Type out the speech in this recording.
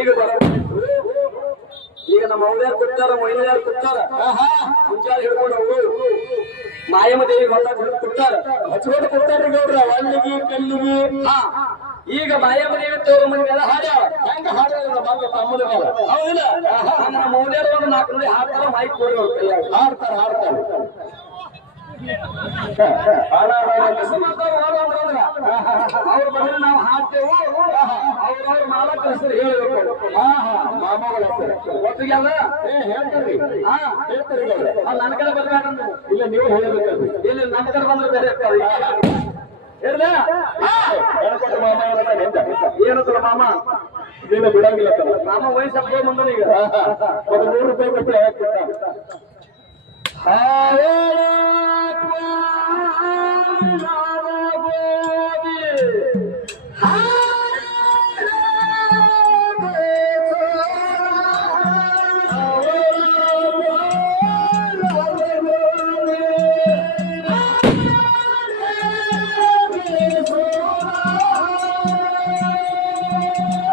ಈಗ ಈಗ ನಮ್ಮ ಮೌಲ್ಯಾರು ಕೊಟ್ಟಾರ ಮಹಿಳೆಯರು ಕೊಟ್ಟಾರ ಮುಂಜಾನೆ ಹಿಡ್ಕೊಂಡು ಅವರು ಮಾಯಮ್ಮ ದೇವಿ ಕೊಟ್ಟಾರ ಹಚ್ಕೊಂಡು ಕೊಟ್ಟಾರ ಗೌಡ್ರ ಅಲ್ಲಿಗೆ ಕಲ್ಲಿಗೆ ಈಗ ಮಾಯಮ್ಮ ದೇವಿ ತೋರು ಮಂದಿಗೆಲ್ಲ ಹಾಡ್ಯಾವ ಹೆಂಗ ಹಾಡ್ಯಾರ ತಮ್ಮನ ಹೌದಿಲ್ಲ ನಮ್ಮ ಮೌಲ್ಯರು ಒಂದು 4 ನುಡಿ ಹಾಡ್ತಾರ ಮೈಕ್ ಕೊಡಿ ಅವ್ರ ಕೈಯಾಗ ಹಾಡ್ತಾರ ಅವ್ರು ಬಂದ್ರೆ ನಾವು ಹಾಡ್ತೇವು ಅವ್ರವ್ರ ಮಾಲಕ ಹೆಸರು ಹೇಳಬೇಕು ಮಾಮಗಳ ಹೆಸರು ಒಟ್ಟಿಗೆ ಅಲ್ಲ ಹೇಳ್ತಾರ್ರಿ ನನ್ನ ಕಡೆ ಬರ್ಬೇಕಂದ್ರೆ ಇಲ್ಲ ನೀವು ಹೇಳಬೇಕಲ್ರಿ ಇಲ್ಲಿ ನನ್ನ ಕಡೆ ಬಂದ್ರೆ ಬೇರೆ ಹೇಳ್ದ ಏನಂತಾರ ಮಾಮ ನೀನು ಬಿಡಂಗಿಲ್ಲ ಮಾಮ ವಯಸ್ಸು ಬಂದ ಈಗ 100 ರೂಪಾಯಿ ಕೊಟ್ಟು ಹಾಕ್ಬಿಟ್ಟ